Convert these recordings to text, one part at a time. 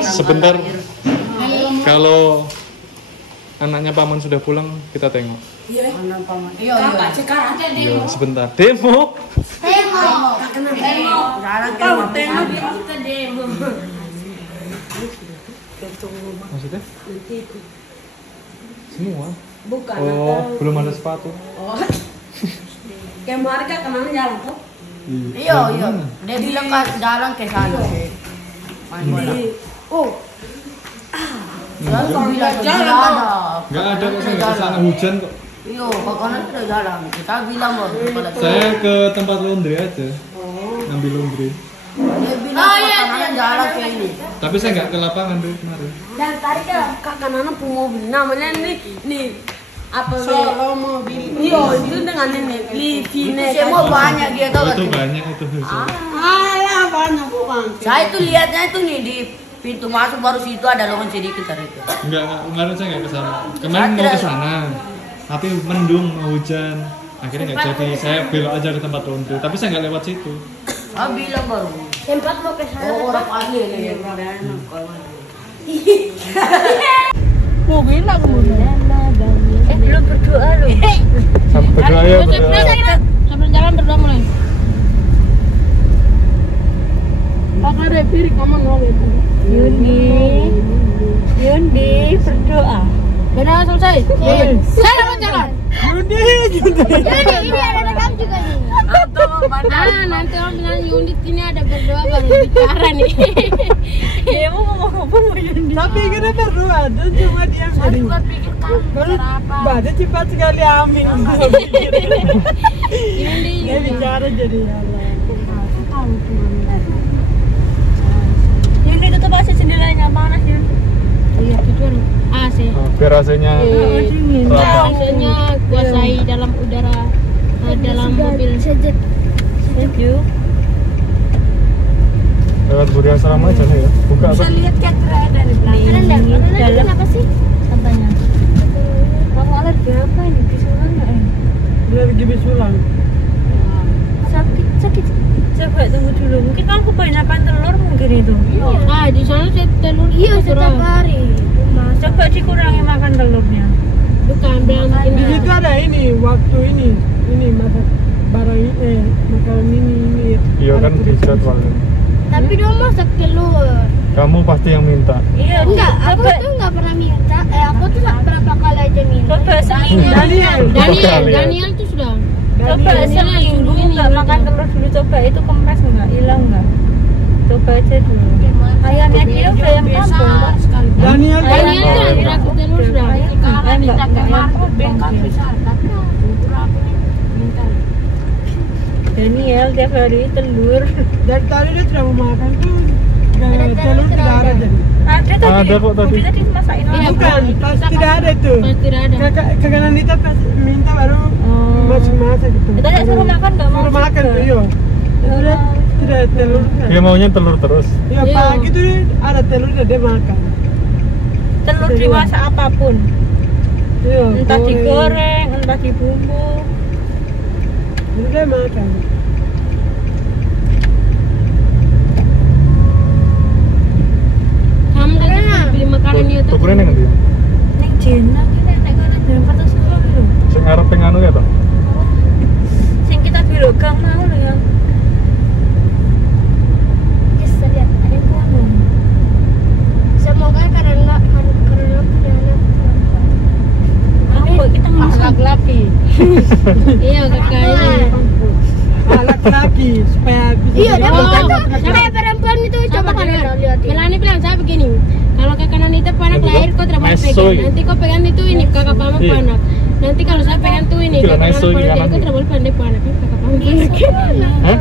Sebentar, kalau anaknya paman sudah pulang, kita tengok. Iya, paman. Iya, sekarang. Iya, sebentar. Demo. Maksudnya? Semua? Bukan. Oh, belum ada sepatu. Oh. Kayak mereka kemana jalan tuh? Iya. Dia bilang kan jalan ke sana. Oh. Kalau bilang jalan ada. Enggak ada kok, saya nggak kesana, hujan kok. Iya, pokoknya sudah jalan. Kita bilang baru. Saya ke tempat laundry aja, ngambil laundry. Dia bilang dia jalan ke ini. Tapi saya nggak ke lapangan deh kemarin. Dan tadi kan kakak Nana punya mobil. Namanya nih apa Solo mobil. Iya, itu dengan ini Livine. Semua banyak dia tahu. Itu banyak itu. Alah, banyak bukan. Saya itu lihatnya itu nih di pintu masuk baru situ ada lowongan sedikit dari itu. Enggak, kemarin saya nggak ke sana. Kemarin mau ke sana, tapi mendung, mau hujan. Akhirnya nggak jadi. Saya belok aja ke tempat laundry. Tapi saya nggak lewat situ. Ah bilang baru. Tempat mau ke sana. Oh, orang ahli ini. Mau bilang belum berdoa lu. Sampai berdoa ya, berdoa. Sambil jalan berdoa mulai. Pakai ada piring kamu ngomong itu. Yundi berdoa. Benar selesai. Saya mau jalan. Yundi ini ada rekam juga nih. Nanti orang bilang Yundi ini ada berdoa baru bicara nih. Dia mau ngomong apa mau Yundi? Tapi kita berdoa dan cuma diam jadi. Baru baca cepat sekali amin. Yundi Dia bicara jadi Allah. Yundi tutup AC jendelanya panas Yundi. Iya itu AC. Biar AC-nya AC-nya kuasai dalam udara dalam mobil sejuk. lewat Buri Asrama aja nih ya. Buka apa? Lihat Katra dari belakang. Dalam kenapa sih? Katanya. Kamu alergi apa ini? Bisulan nggak? Dia lagi bisulan. Sakit. Coba tunggu dulu. Mungkin kamu kebanyakan telur mungkin itu. Ah di sana telur. Iya setiap hari. Coba dikurangi makan telurnya. Bukan bilang Di situ ada ini waktu ini masak barang makanan ini. Iya kan di jadwalnya. Tapi dia masak telur. Kamu pasti yang minta. Iya. Enggak, aku tuh enggak pernah minta. Aku tuh berapa kali aja minta. Coba seminggu. Daniel tuh sudah. Coba seminggu nggak makan telur dulu. Coba itu kempes nggak? Hilang nggak? Coba aja dulu. Ayamnya dia udah yang kampung. Daniel terakhir aku telur sudah. Daniel tiap hari telur. dari tadi dia tidak mau makan tuh. Telur tidak ada jadi. Ada kok tadi. Tadi masakin Bukan, pas tidak ada tuh. Tidak ada. Kakak Nandita pas minta baru masak gitu. Kita lihat suruh makan nggak mau. Suruh makan tuh, iya. Sudah tidak ada telur. Dia maunya telur terus. Ya pagi tuh ada telur dia makan. Telur dimasak apapun. Iya. Entah digoreng, entah dibumbu. Dia makan. Kamu kan beli makanan itu. Tukurin yang dia. Ning jenak iki nek kono jam 4 sekolah lho. Sing arep anu ya, Bang. Sing kita bilogang mau lho ya. Bisa lihat ada kono. Semoga karena punya anak. Apa kita masak laki. Iya kakaknya. Laki-laki supaya bisa. Iya dia bukan tuh kayak perempuan itu coba kalian lihat. Melani bilang saya begini. Kalau kakak Nonita panak lahir kau tidak boleh pegang. Nanti kau pegang itu ini kakak paman panak. Nanti kalau saya pegang tuh ini kakak paman panak jadi kau tidak boleh pandai panak. Kakak paman panak. Hah?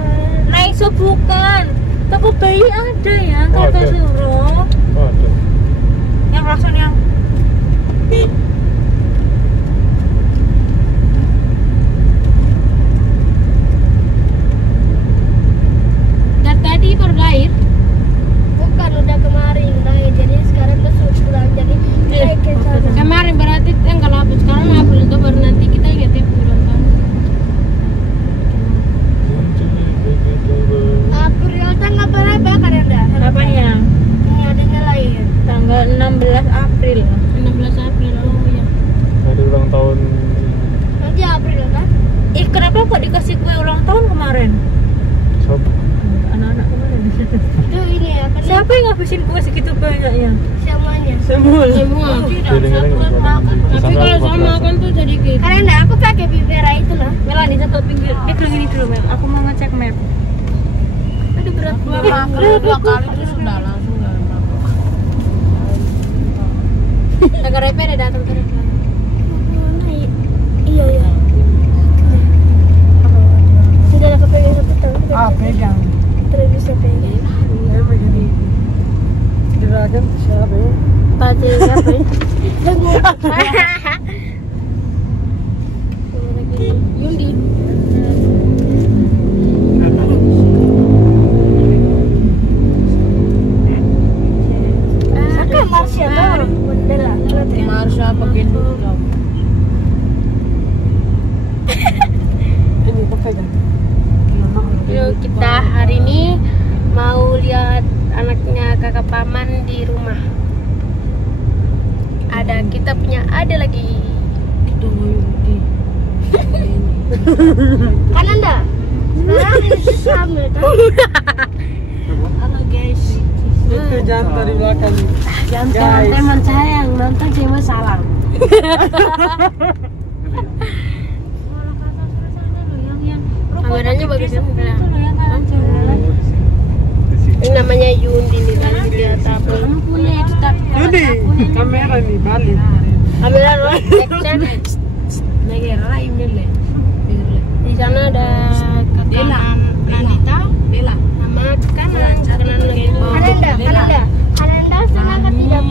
Naik so bukan. Toko bayi ada ya, kakak suruh. Oh, ada. Yang rasanya yang Dari tadi baru lahir. Bukan udah kemarin lahir jadi sekarang tuh pulang jadi naik ke sana. Kemarin berarti tanggal apa? Sekarang April itu baru nanti kita ingat ya bulan tahun. April tanggal berapa kalender? yang ngabisin kue segitu banyaknya? Semuanya. Semua. Tapi kalau sama makan tuh jadi gitu. Karena enggak aku pakai Vivera itu loh. Melani satu pinggir. Dia ini dulu Mel. Aku mau ngecek map. Aduh berat Dua kali itu sudah langsung nggak apa-apa. Agak repe deh datang terus. Iya. Sudah aku pegang satu tangan. Pegang. Terus bisa pegang. Ya begini. Juragan siapa ya? Baju apa ya? Yundi. Saka Marsha tuh. Bendela. Marsha begitu. Ini pegang. Yuk, kita hari ini mau lihat anaknya kakak paman di rumah. Kita punya ada lagi. Kan Anda? Sekarang itu sama kan? Halo guys. Itu jantan di belakang. Jangan teman saya yang nonton cuma salam. Kameranya bagus kan? Ini namanya Yundi nih kan lihat apa? Kamu punya itu tapi Yundi, kamera nih balik. kamera action. Negara ini le. Di sana ada kakak Nandita, Bella, sama kanan lagi. Ananda sekarang tidak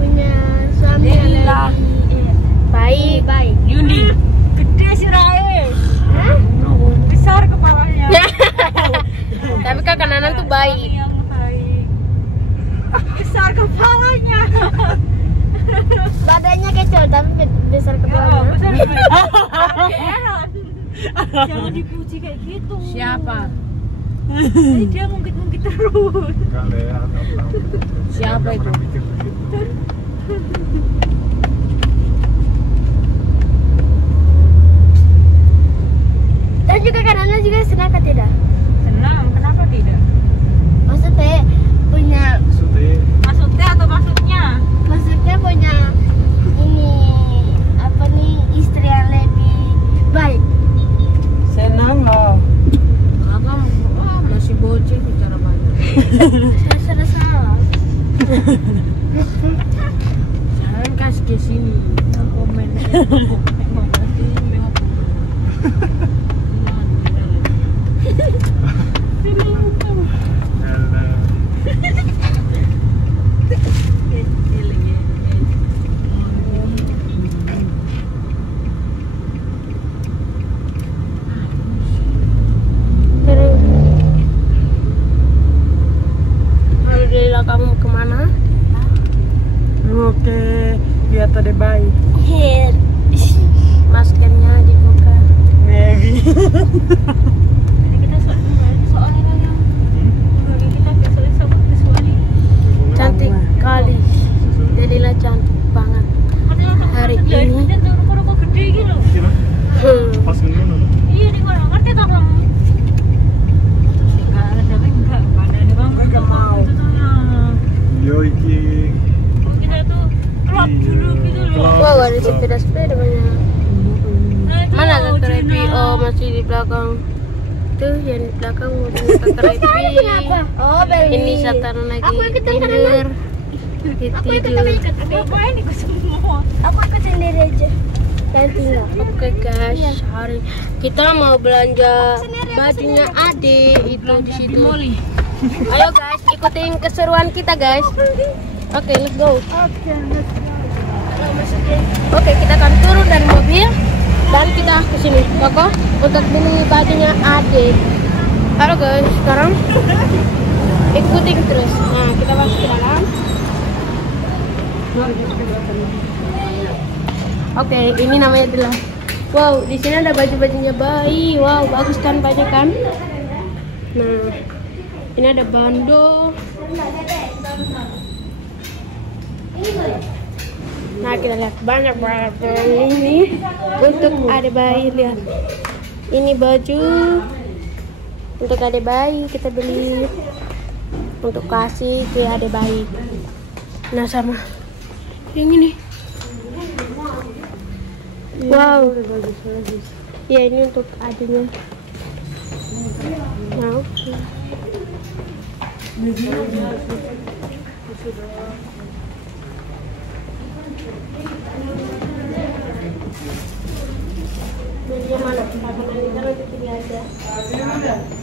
punya suami Baik. Yundi, gede sih Rai. Besar kepalanya. Tapi kakak Nanan tuh baik. Besar kepalanya. badannya kecil tapi besar kepalanya. Jangan dipuji kayak gitu. Siapa? Jadi dia mungkit-mungkit terus. Siapa itu? Dan juga Kanana juga senang kan tidak? Senang, kenapa tidak? Maksudnya punya Maksudnya atau maksudnya? Maksudnya punya ini apa nih istri yang lebih baik. Senang loh. Abang masih bocil bicara banyak. Salah. Jangan kasih ke sini. Komen. Alhamdulillah, kamu kemana? Oke, lihat ada bayi. Maskernya dibuka. Maybe. Kita soalnya yang kita soalnya Cantik kali. Jadilah cantik banget hari ini. rokok gede gitu. Pas ngono. Iya nih kalau ngerti tak bang? Enggak mau. Yo iki. Kita tuh klub dulu gitu loh. Wow, ada sepeda banyak. Mana kakak Repi? Oh, masih di belakang. Tuh yang di belakang mobilnya kakak Repi. Oh, baby. Ini Satan lagi Aku ikut tidur. Aku ikut tapi ikut. Ngapain ikut semua? Aku ikut sendiri aja. Nanti enggak. Oke guys, hari kita mau belanja bajunya Ade itu di situ. Ayo guys, ikutin keseruan kita guys. Oke, let's go. Oke, kita akan turun dari mobil dan kita ke sini toko untuk beli bajunya Ade. Halo guys, sekarang ikutin terus. Nah, kita masuk ke dalam. Oke, ini namanya adalah wow, di sini ada baju-bajunya bayi. Wow, bagus kan banyak kan? Nah, ini ada bando. Nah, kita lihat banyak banget ini untuk ada bayi. Lihat, ini baju untuk ada bayi kita beli. untuk kasih ke adik bayi. Nah sama yang ini. Wow. Ya ini untuk adiknya. Nah,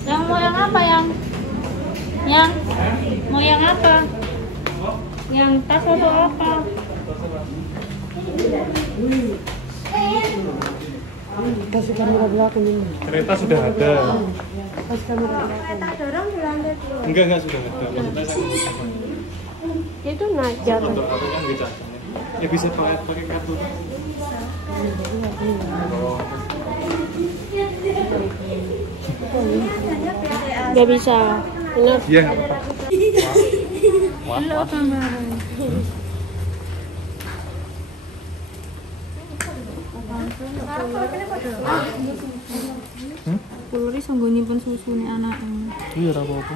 Yang mau yang apa yang? Mau yang apa? Yang tas atau apa? Kasih kamera belakang ini. Kereta sudah ada. Kasih kamera belakang. Enggak sudah ada. Maksudnya saya itu naik jatuh. untuk kartu kan bisa. Ya bisa pakai kartu. Gak bisa. Ini Iya nggak apa-apa. Wah. Kuluri sanggup nyimpen susu nih anak ini. Iya apa-apa.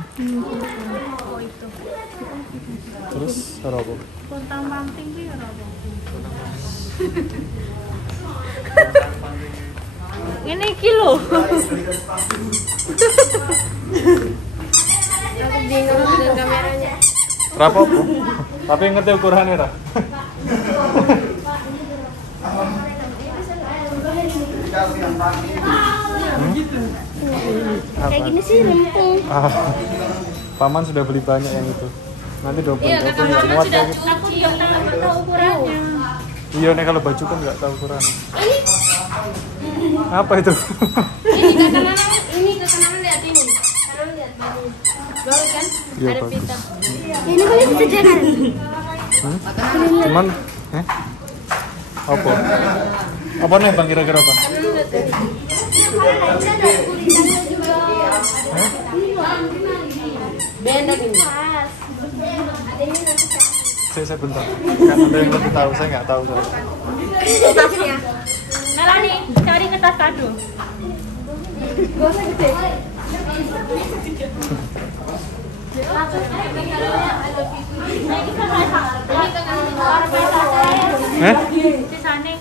Terus apa? Kontang panting sih apa? Ini kilo. aku bingung dengan kameranya. Berapa apa? Tapi ngerti ukurannya dah. Kayak gini sih lempeng. Paman sudah beli banyak yang itu. Nanti double Iya, double kata nggak mama muat sudah kayak gitu. aku juga nggak tahu ukurannya. Iya nih kalau baju kan nggak tahu ukurannya. Apa itu? Ini ke kanan lihat ini. Kanan lihat baju. Baru kan? Iya, Ada bagus. pita. Ini kali bisa jalan. Cuman, apa? Apa nih bang kira-kira apa? Benda gini. Saya bentar. Kan ada yang lebih tahu, saya nggak tahu. Tasnya. Melani, cari kertas kado. Sisanya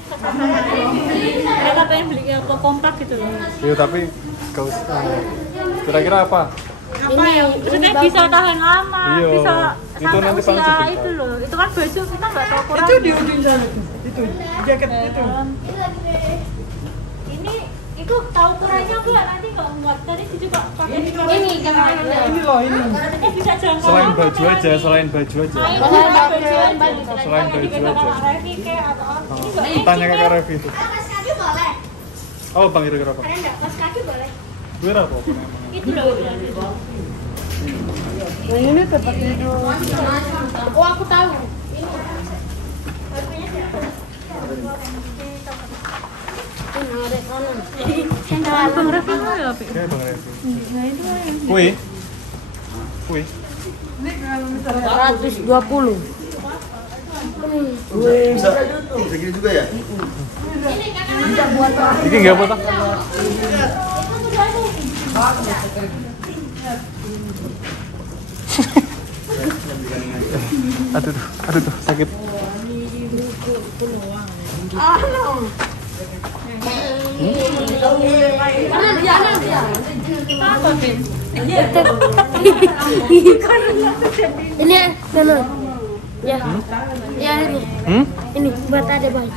mereka pengen beli yang kompak gitu loh. Iya tapi kau kira-kira apa? Apa ya? Maksudnya bisa tahan lama, Iya. bisa Itu sampai nanti paling usia sebentar. itu loh. Itu kan baju kita nggak tahu ukurannya. Itu di ujung sana tuh. Itu jaket itu. Ini itu tahu ukurannya enggak? Nanti nggak muat. Tadi juga pakai Ini jangan Ini loh ini. bisa jangkau. Selain baju aja, selain baju aja. Nah, itu Selain juga baju, baju aja. Selain baju Kita aja. nggak Revi kayak atau apa. Ini nggak Tanya ini, ke Revi itu. Mas kaki boleh? Oh bang kira-kira apa? Ada enggak? Mas kaki boleh? Kira apa? itu loh. Yang ini tempat tidur. Oh aku tahu. Bang Revi mau ya, Pi? Oke bang Revi. Nah, itu aja. Kue? Kue? 120. Bisa segini juga ya? Ini nggak apa-apa. Aduh tuh sakit. Ini kanan. Ya. Ya ini. Ini buat ada bayi.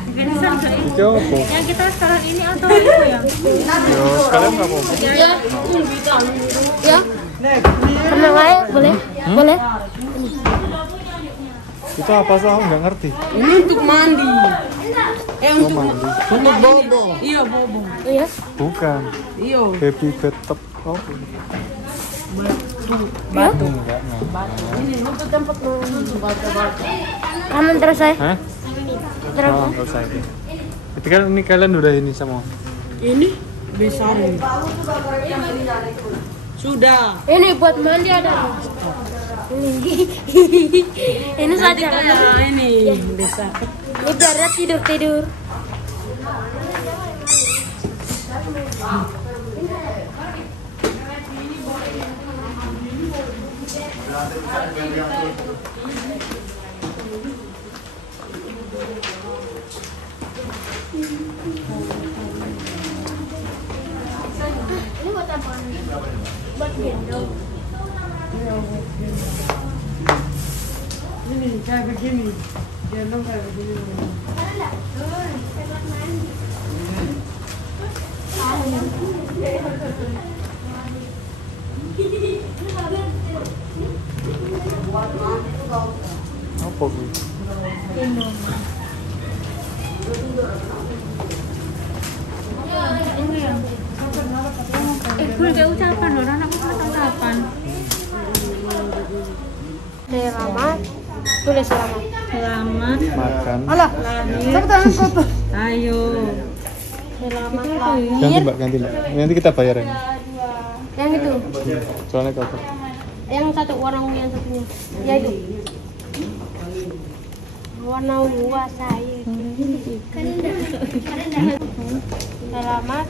Itu apa? Yang kita sekarang ini atau itu ya? Yo, sekalian nggak apa-apa. Ya. Ya. Tenang aja, boleh? Boleh? Itu apa sih? Aku nggak ngerti. Ini untuk mandi. Oh mandi. Untuk bobo. Iya bobo. Iya. Bukan. Iya. Baby bathtub. Oh. Batu. Enggak. Ini untuk tempat kanan terus saya. Hah? Terus. Oh, nggak usah ini. Itu kan ini kalian udah ini semua. Ini besar ini. Sudah. Ini buat mandi ada. Ini saja kan. Ini besar. Ini biar tidur. Ini buat apa? Buat gendong. Ini kayak begini. Gendong kayak begini. Ada enggak? Tempat mandi. Apa bu? Gue kayak ucapan loh, anakku kan ucapan. Selamat. Tulis selamat. Selamat Makan. Alah, lahir. siapa tangan kotor? Ayo. Selamat Itu lahir. Ganti mbak, ganti mbak. Nanti kita bayar ya. Yang itu. Soalnya kotor. Yang satu warna ungu yang satunya. Ya itu. Warna ungu saya. Selamat.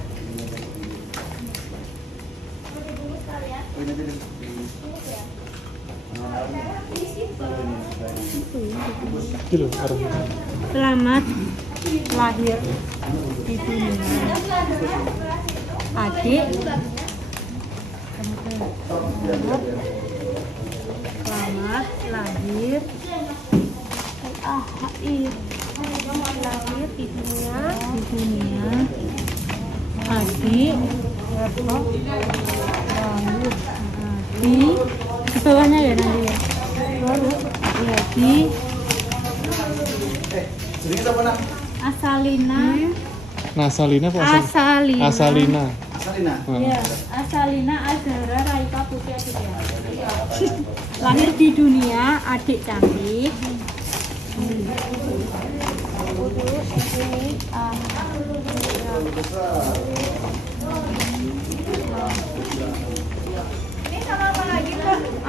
Gitu orang. Selamat lahir di dunia. Adik. Selamat lahir. Lahir di dunia. Di dunia. Adik. Di bawahnya ya nanti ya. Ya di Asalina. Nasalina apa asal? Asalina. Asalina. Asalina. Ya, Asalina Azhara Raika Putri Aditya. Lahir di dunia, adik cantik.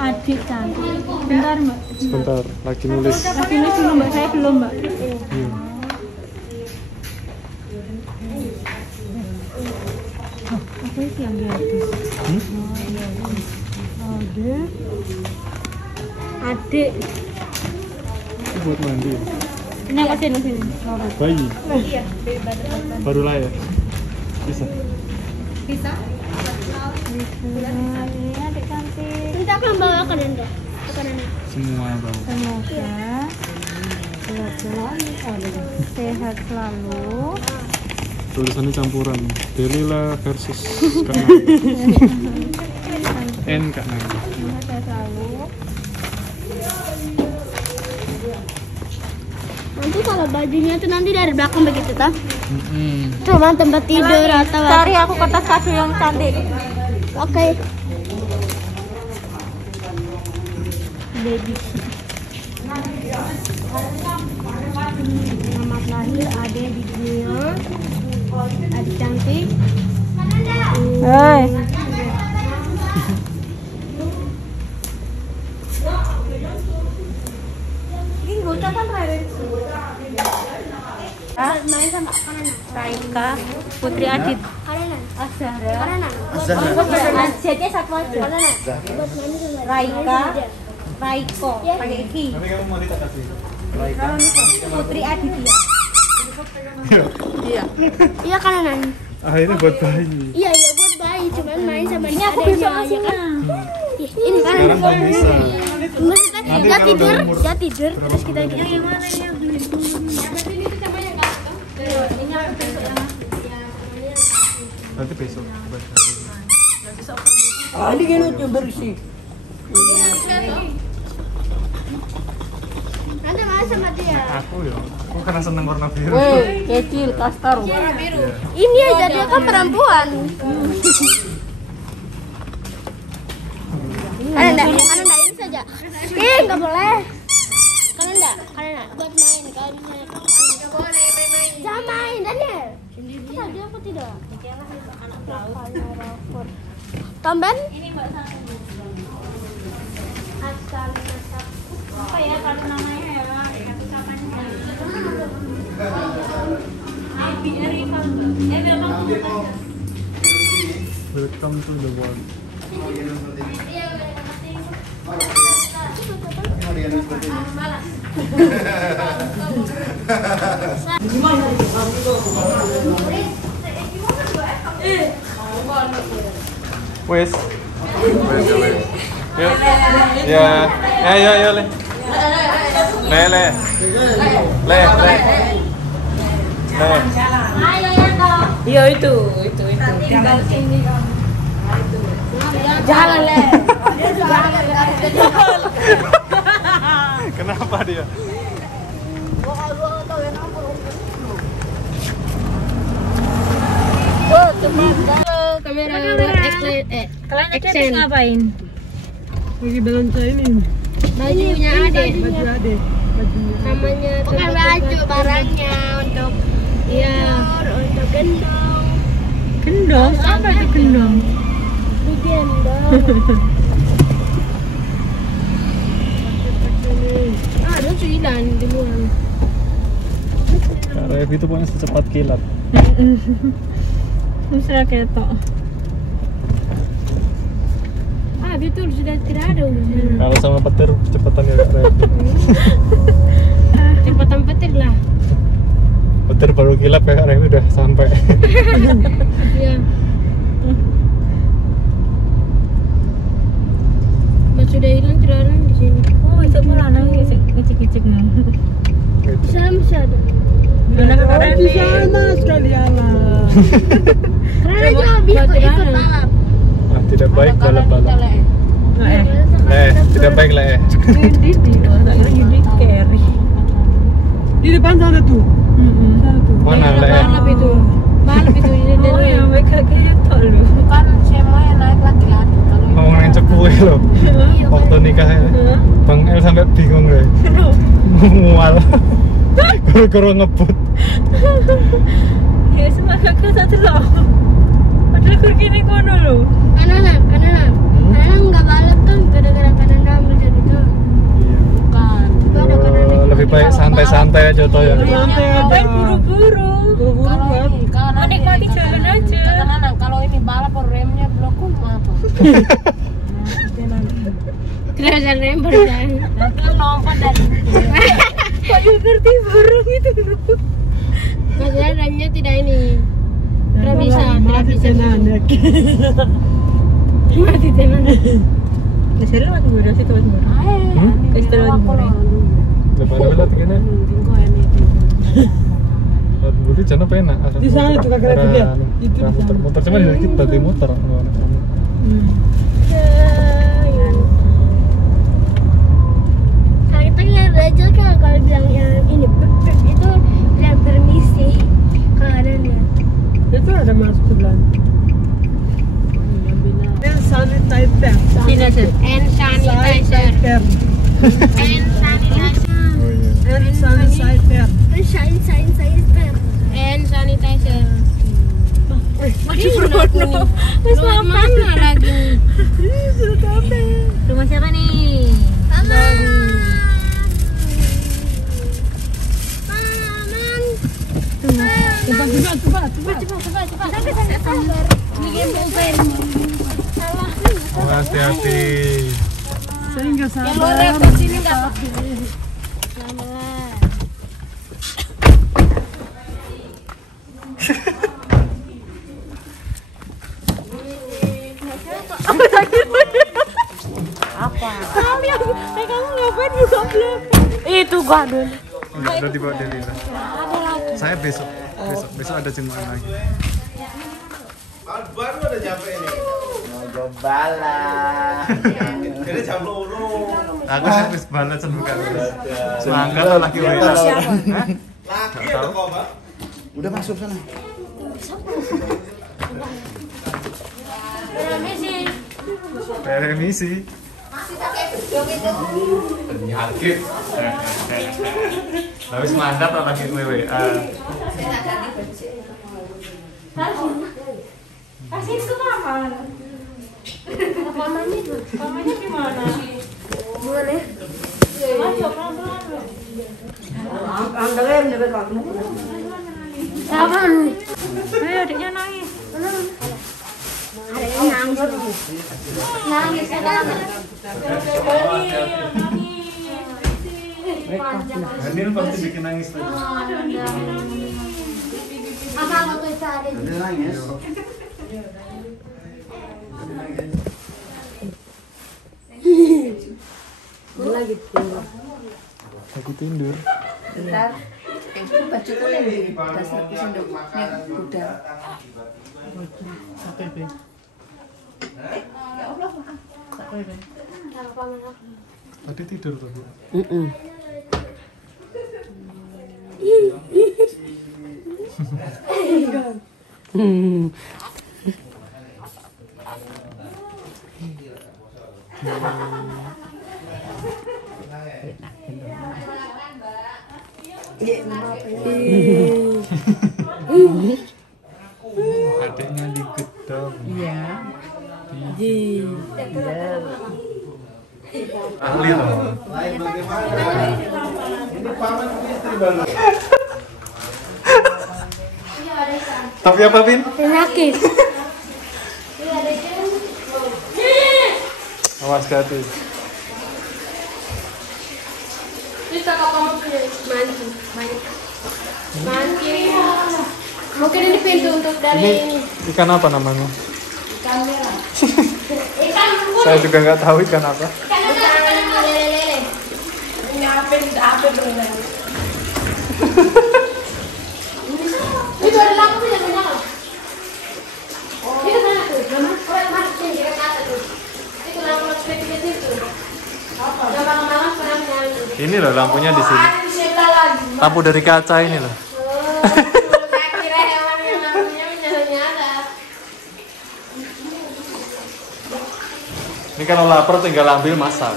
Adik cantik. Bentar mbak. Sebentar, lagi nulis. Lagi nulis dulu mbak, saya belum mbak. Apa sih yang dia itu? Adik. Itu buat mandi. Ini yang kesini sini. Bayi. Baru lahir. Bisa. Bisa. Adik cantik. Minta aku membawa ke Nanda. Semua bau. Semoga sehat selalu. Tulisannya campuran. Delila versus Kak N Kak Nanda. Sehat selalu. Nanti kalau bajunya tuh nanti dari belakang begitu toh? Mm-mm. Cuma tempat tidur atau Cari aku kertas kado yang cantik. Oke. Baby. Selamat lahir adik di dunia. Adik cantik. Hei. Ini bocah kan main sama kanan. Raika Putri Adit. Kanan. Azhara. Kanan. Jadi satu aja. Kanan. Buat main sama. Raika. Raiko. Pakai iki. Nanti kamu mau kita kasih. Putri Aditya. Iya kanan. Akhirnya buat bayi. Iya buat bayi cuman main sama Ini aku besok kasihnya. Ini kanan. Sekarang kamu bisa. Maksudnya dia tidur terus kita gitu. Yang mana ini yang beli dulu? Nanti besok. Ini kan udah bersih. Nanti main sama dia. Aku ya. Aku karena seneng warna biru. Weh, kecil, kastar. Ini aja dia kan perempuan. Kanan enggak ini saja. Nggak boleh. Kanan enggak? Buat main kalau misalnya nggak boleh main. Jangan main, Daniel. Tadi aku tidak. Anak laut. Tomben? Ini Mbak Satu. Asal Apa ya kalau namanya ya? Ucapannya. IBR Rival Mbak. Memang Welcome to the world. Iya, udah ngerti. Wes. Yuk. Ya. Ya, Le. Le. Iya itu. Jalan Le. Kenapa dia? Kamera Kalian tadi ngapain? Lagi belanja ini. bajunya Ade. Baju Ade. Bajunya. Namanya Bukan baju, barangnya untuk iya. untuk gendong. Gendong? Apa itu gendong? Digendong. Ada hilang di luar. Kak Revi itu pokoknya secepat kilat. Mesra ketok. Betul sudah tidak ada urusan. Kalau sama petir cepetan ya Kak Revi. Cepatan petir lah. Petir baru kilap ya Kak Revi udah sampai. Iya. Mas sudah hilang tidak ada di sini. Oh, itu pulang ngecek-ngecek nih. Bisa ada. Oh, di sana sekalian lah. Karena jauh ikut balap. Ah, tidak baik balap-balap. Tidak baik Le. Di depan sana tuh. Sana tuh. Mana Le? Balap itu. Balap itu ini Oh ya, mereka kayak tol lu. Bukan semua yang naik laki-laki. Kalau Ngomongin cepue loh. Waktu nikah ya. Bang El sampai bingung deh. Mual. Gara-gara ngebut. Ya semangat ke satu loh. Padahal kurgini kono lo. Kanan nggak balap kan gara-gara kanan ngambil jadi tuh. bukan. Oh, lebih baik santai-santai aja toh ya. Santai aja. Ngapain buru-buru? Buru-buru Kalau buat. ini kanan Menikmati jalan aja. Kanan kalau ini balap remnya blokun apa? Tidak bisa lempar kan. Nanti lompat dari Kok juga ngerti burung itu dulu? maksudnya remnya tidak ini. Tidak bisa. Mati tenan ya. Mati tenan. Biasanya mati burung sih tuh burung. Keistimewaan burung. Lepas bela tinggalnya. Berarti jangan apa enak. Di sana tuh Kak Revi lihat. Itu di sana. Muter cuman dari kita di muter. Kalau kita lihat aja kan kalau bilang yang ini itu bilang permisi kalau ada lihat. Itu ada masuk sebelah. Hand sanitizer. Sini aja. And sanitizer. Sanitizer. And sanitizer. Oh iya. Hand sanitizer. Sanitizer. And sanitizer. Masih Bruno. Rumah mana lagi? Rumah siapa nih? Mama. Cepat. Bikin pulpen. Oh, hati-hati. Sehingga Yang sabar. luar ke sini enggak? Kamu ngapain buka blog? Itu gua dulu. Udah dibawa Delila. Saya besok ada jemaah lagi. Baru ada nyampe ini. Mau jombalan. Jadi jam loro. Aku habis balas bukan. Semangat lagi wae. Laki atau kok, Pak? Udah masuk sana. Permisi. Penyakit. Habis mandat lagi WA. Kasih itu paman. Pamannya gimana? Boleh. Ayo pelan-pelan. Kapan? Ayo adiknya nangis. Ada yang nangis. Nangis. Daniel pasti bikin nangis tadi. Apa waktu itu ada Ada nangis. Aku tidur. Bentar. Baju kuning di dasar sendok kuda. Ya Allah. Tadi tidur tuh, Bu. Adiknya digedong. Iya. Ahli loh. Lain bagaimana? Ini paman istri baru. Tapi apa, Pin? penyakit. Awas hati. Terus kakak kamu mancing. Mungkin ini pintu untuk dari ini. Ikan apa namanya? Ikan merah. Saya juga nggak tahu ikan apa. Ikan lele. Ini apa benar? Itu ada lampu yang menyala. Itu mana tuh? Mana sini dekat atas tuh. Itu lampu seperti itu. Jangan malam pernah nyala. Ini loh lampunya di sini. Lampu dari kaca ini loh. Saya kira hewan yang lampunya menyala-nyala. Ini kalau lapar tinggal ambil masak.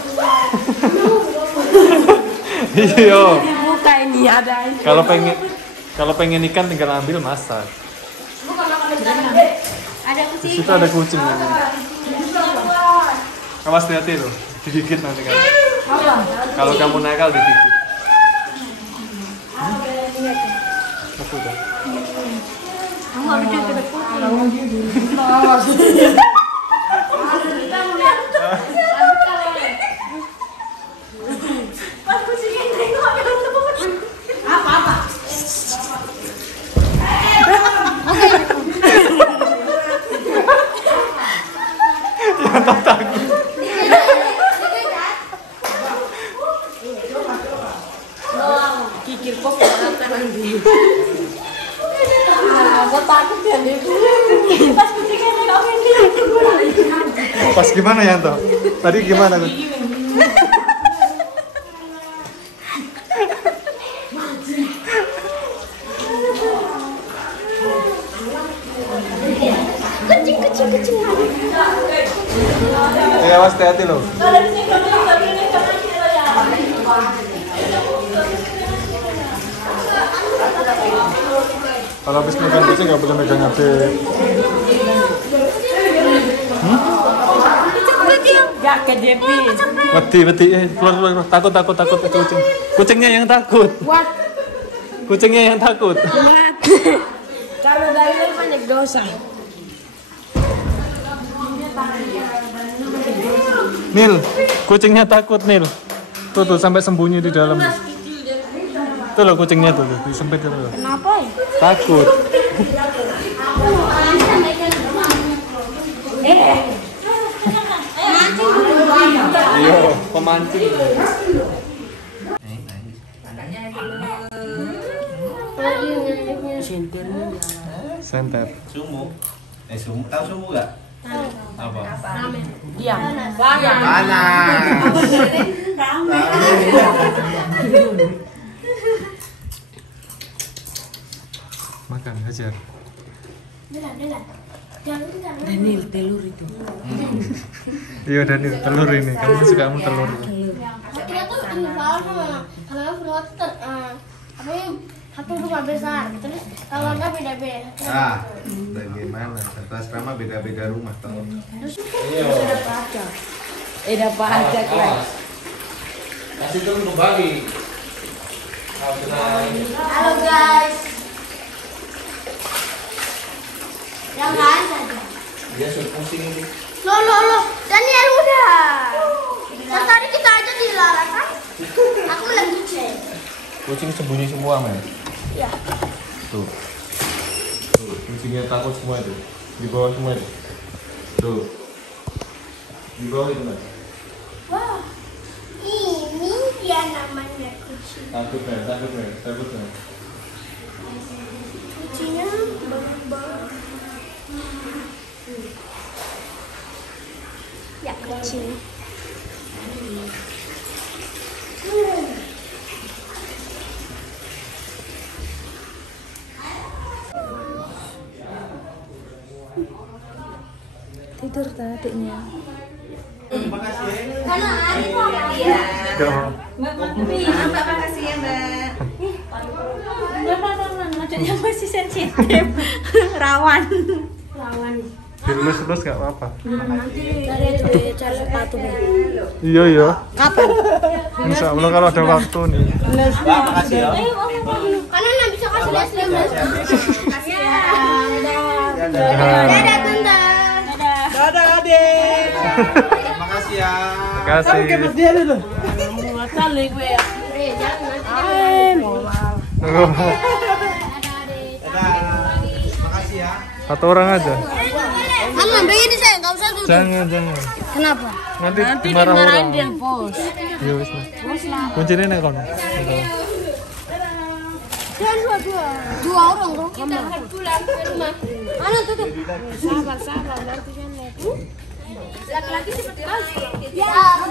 Iya. Buka ini ada ini. Kalau pengen ikan tinggal ambil masak. Bukan makan bencana. Ada Di kucing. situ ada kucing. Awas hati-hati loh, digigit nanti kan. Kalau kamu nakal digigit. Aku udah. Kamu harus jadi kucing. Kikir kok akan nanti. Aku takut ya nih. Pas kucingnya ngomongin dia. Pas gimana ya toh? Tadi gimana tuh? Kucing. Ya awas hati-hati loh. Kalau habis megang kucing nggak boleh megang HP. Gak ke JP. Wedi, keluar. Takut itu kucing. Kucingnya yang takut. What? Kucingnya yang takut. Kalau dari banyak dosa. Nil, kucingnya takut Nil. Tuh sampai sembunyi di dalam. Tuh loh kucingnya tuh, disempit itu. Kenapa ya? Takut. Iya, pemancing. Senter. Sumu. Sumu. Tahu sumu nggak? Apa? Diam. Panas. Makan, hajar. Daniel telur itu. Iya Daniel, telur ini. Kamu suka telur. Kita tuh ini sama satu rumah besar, terus kalau enggak beda-beda. Bagaimana? Satu asrama beda-beda rumah toh. Dapat aja kelas. Kasih dulu bagi. Halo guys. Yang lain saja. Dia sudah pusing ini. Loh, Daniel udah. Tadi kita aja dilarang kan? Aku lagi cek. Kucing sembunyi semua, men. Ya. Tuh. Tuh, kucingnya takut semua itu. Di bawah semua itu. Tuh. Di bawah itu, men. Wah. Ini dia namanya kucing. Takut, men. Takut, men. Takut, men. Kucingnya bangun-bangun. Ya, kucing. Tidur tadinya. Karena hari Iya. Enggak mau. Mbak, makasih ya, Mbak. Maksudnya masih sensitif. Rawan. Dilus-lus enggak apa-apa. Dari itu cari sepatu. Iya, iya. Kapan? Insya Allah kalau ada waktu nih. Mbak, makasih ya. karena nggak bisa kasih les les. Makasih ya. Dadah tante. Dadah Adik. Makasih ya. Makasih. Kamu ke dia dulu. Kali gue ya. Dadah. Makasih ya. Satu orang aja. Kamu ambil ini saya nggak usah duduk. Jangan, jangan. Kenapa? Nanti dimarah orang. Dia bos. Iya, wis lah. Kuncinya nek kono. Jangan dua orang dong. Kita akan pulang ke rumah. Mana tutup? Sabar nanti kan naik. Laki-laki seperti apa? Ya,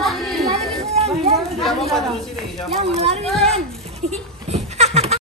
yang lari.